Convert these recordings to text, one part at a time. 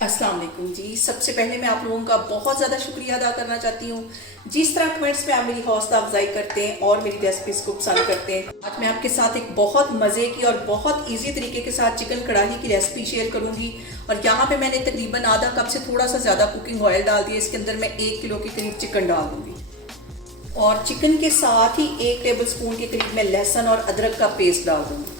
अस्सलाम वालेकुम जी। सबसे पहले मैं आप लोगों का बहुत ज़्यादा शुक्रिया अदा करना चाहती हूँ। जिस तरह कमेंट्स में आप मेरी हौसला अफजाई करते हैं और मेरी रेसिपीज़ को पसंद करते हैं। आज मैं आपके साथ एक बहुत मज़े की और बहुत इजी तरीके के साथ चिकन कढ़ाई की रेसिपी शेयर करूँगी। और यहाँ पे मैंने तकरीबन आधा कप से थोड़ा सा ज़्यादा कुकिंग ऑयल डाल दिया। इसके अंदर मैं 1 किलो के करीब चिकन डाल दूँगी और चिकन के साथ ही 1 टेबल स्पून के करीब मैं लहसुन और अदरक का पेस्ट डाल दूँगी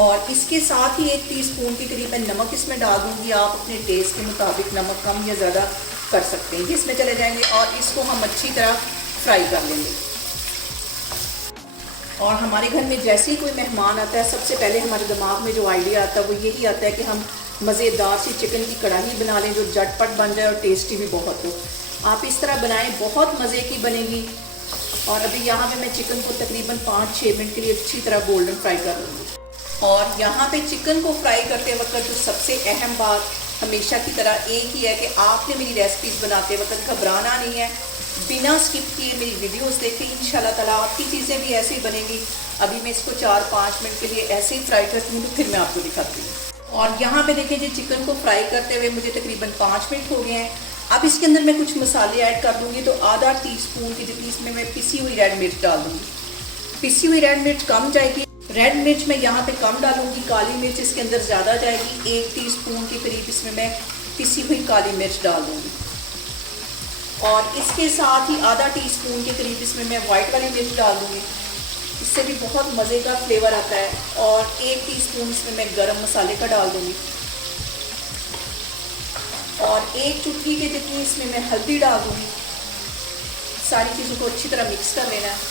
और इसके साथ ही 1 टीस्पून के करीब मैं नमक इसमें डाल दूंगी। आप अपने टेस्ट के मुताबिक नमक कम या ज़्यादा कर सकते हैं। इसमें चले जाएंगे और इसको हम अच्छी तरह फ्राई कर लेंगे। और हमारे घर में जैसे ही कोई मेहमान आता है, सबसे पहले हमारे दिमाग में जो आइडिया आता है वो यही आता है कि हम मज़ेदार सी चिकन की कढ़ाई बना लें जो झटपट बन जाए और टेस्टी भी बहुत हो। आप इस तरह बनाएं, बहुत मज़े की बनेगी। और अभी यहाँ पे मैं चिकन को तकरीबन 5-6 मिनट के लिए अच्छी तरह गोल्डन फ्राई कर लूँगी। और यहाँ पे चिकन को फ्राई करते वक्त जो सबसे अहम बात हमेशा की तरह एक ही है कि आपने मेरी रेसिपीज़ बनाते वक्त घबराना नहीं है। बिना स्किप किए मेरी वीडियोस देखें, इंशाल्लाह ताला आपकी चीज़ें भी ऐसे ही बनेंगी। अभी मैं इसको 4-5 मिनट के लिए ऐसे ही फ्राई करती हूँ, तो फिर मैं आपको दिखाती हूँ। और यहाँ पे देखें जी, चिकन को फ्राई करते हुए मुझे तकरीबन 5 मिनट हो गए हैं। अब इसके अंदर मैं कुछ मसाले ऐड कर दूँगी। तो आधा टीस्पून की जितनी इसमें मैं पिसी हुई रेड मिर्च डाल दूँगी। पिसी हुई रेड मिर्च कम जाएगी, रेड मिर्च मैं यहाँ पे कम डालूंगी। काली मिर्च इसके अंदर ज़्यादा जाएगी। 1 टीस्पून के करीब इसमें मैं पिसी हुई काली मिर्च डाल दूँगी। और इसके साथ ही आधा टीस्पून के करीब इसमें मैं वाइट वाली मिर्च डाल दूँगी। इससे भी बहुत मज़े का फ्लेवर आता है। और 1 टीस्पून इसमें मैं गरम मसाले का डाल दूँगी। और 1 चुटकी के जितनी इसमें मैं हल्दी डाल दूँगी। सारी चीज़ों को अच्छी तरह मिक्स कर लेना है।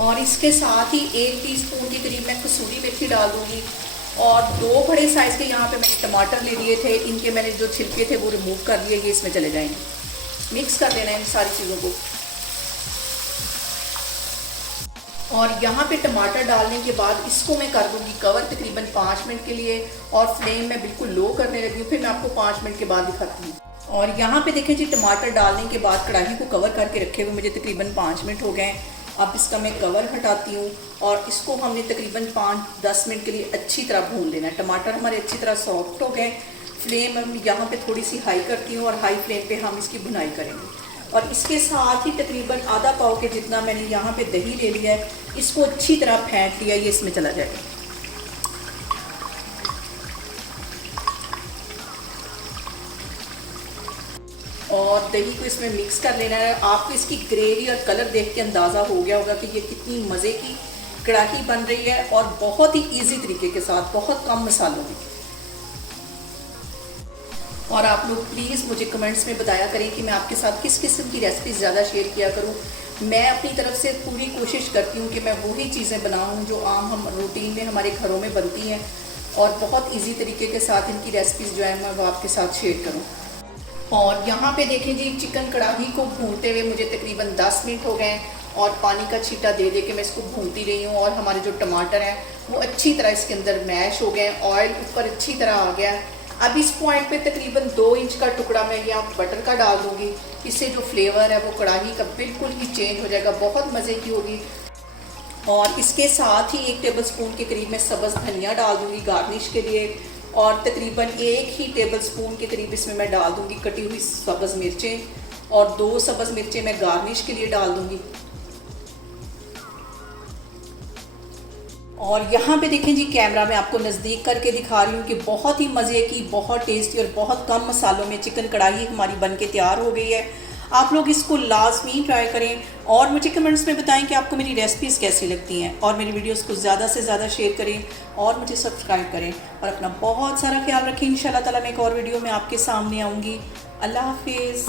और इसके साथ ही 1 टीस्पून के करीब मैं कसूरी मेथी डाल दूँगी। और 2 बड़े साइज़ के यहाँ पे मैंने टमाटर ले लिए थे, इनके मैंने जो छिलके थे वो रिमूव कर लिए। ये इसमें चले जाएंगे। मिक्स कर लेना है इन सारी चीज़ों को। और यहाँ पे टमाटर डालने के बाद इसको मैं कर दूँगी कवर तकरीबन 5 मिनट के लिए। और फ्लेम मैं बिल्कुल लो करने लगी हूँ, फिर मैं आपको 5 मिनट के बाद दिखाती हूँ। और यहाँ पे देखें जी, टमाटर डालने के बाद कढ़ाई को कवर करके रखे हुए मुझे तकरीबन 5 मिनट हो गए हैं। अब इसका मैं कवर हटाती हूँ और इसको हमने तकरीबन 5-10 मिनट के लिए अच्छी तरह भून लेना है। टमाटर हमारे अच्छी तरह सॉफ्ट हो गए। फ्लेम हम यहाँ पे थोड़ी सी हाई करती हूँ और हाई फ्लेम पे हम इसकी भुनाई करेंगे। और इसके साथ ही तकरीबन आधा पाव के जितना मैंने यहाँ पे दही ले लिया है, इसको अच्छी तरह फेंट लिया। ये इसमें चला जाएगा। और दही को इसमें मिक्स कर लेना है। आपको इसकी ग्रेवी और कलर देख के अंदाज़ा हो गया होगा कि ये कितनी मज़े की कढ़ाई बन रही है और बहुत ही इजी तरीके के साथ, बहुत कम मसालों में। और आप लोग प्लीज़ मुझे कमेंट्स में बताया करें कि मैं आपके साथ किस किस्म की रेसिपीज़ ज़्यादा शेयर किया करूं। मैं अपनी तरफ से पूरी कोशिश करती हूं कि मैं वही चीज़ें बनाऊं जो आम हम रूटीन में हमारे घरों में बनती हैं और बहुत ईजी तरीके के साथ इनकी रेसिपीज़ जो है मैं वो आपके साथ शेयर करूँ। और यहाँ पे देखें जी, चिकन कढ़ाई को भूनते हुए मुझे तकरीबन 10 मिनट हो गए और पानी का छींटा दे दे के मैं इसको भूनती रही हूँ। और हमारे जो टमाटर हैं वो अच्छी तरह इसके अंदर मैश हो गए, ऑयल ऊपर अच्छी तरह आ गया। अब इस पॉइंट पे तकरीबन 2 इंच का टुकड़ा मैं यहाँ बटर का डाल दूँगी। इससे जो फ्लेवर है वो कढ़ाई का बिल्कुल ही चेंज हो जाएगा, बहुत मज़े की होगी। और इसके साथ ही 1 टेबल स्पून के करीब मैं सब्ज़ धनिया डाल दूँगी गार्निश के लिए। और तकरीबन 1 ही टेबल स्पून के करीब इसमें मैं डाल दूंगी कटी हुई सब्ज़ मिर्चें। और 2 सब्ज़ मिर्चें मैं गार्निश के लिए डाल दूंगी। और यहाँ पे देखें जी, कैमरा में आपको नज़दीक करके दिखा रही हूँ कि बहुत ही मज़े की, बहुत टेस्टी और बहुत कम मसालों में चिकन कढ़ाई हमारी बन के तैयार हो गई है। आप लोग इसको लाजमी ट्राई करें और मुझे कमेंट्स में बताएं कि आपको मेरी रेसिपीज़ कैसी लगती हैं। और मेरी वीडियोस को ज़्यादा से ज़्यादा शेयर करें और मुझे सब्सक्राइब करें। और अपना बहुत सारा ख्याल रखें। इंशाल्लाह ताला मैं एक और वीडियो में आपके सामने आऊँगी। अल्लाह हाफिज़।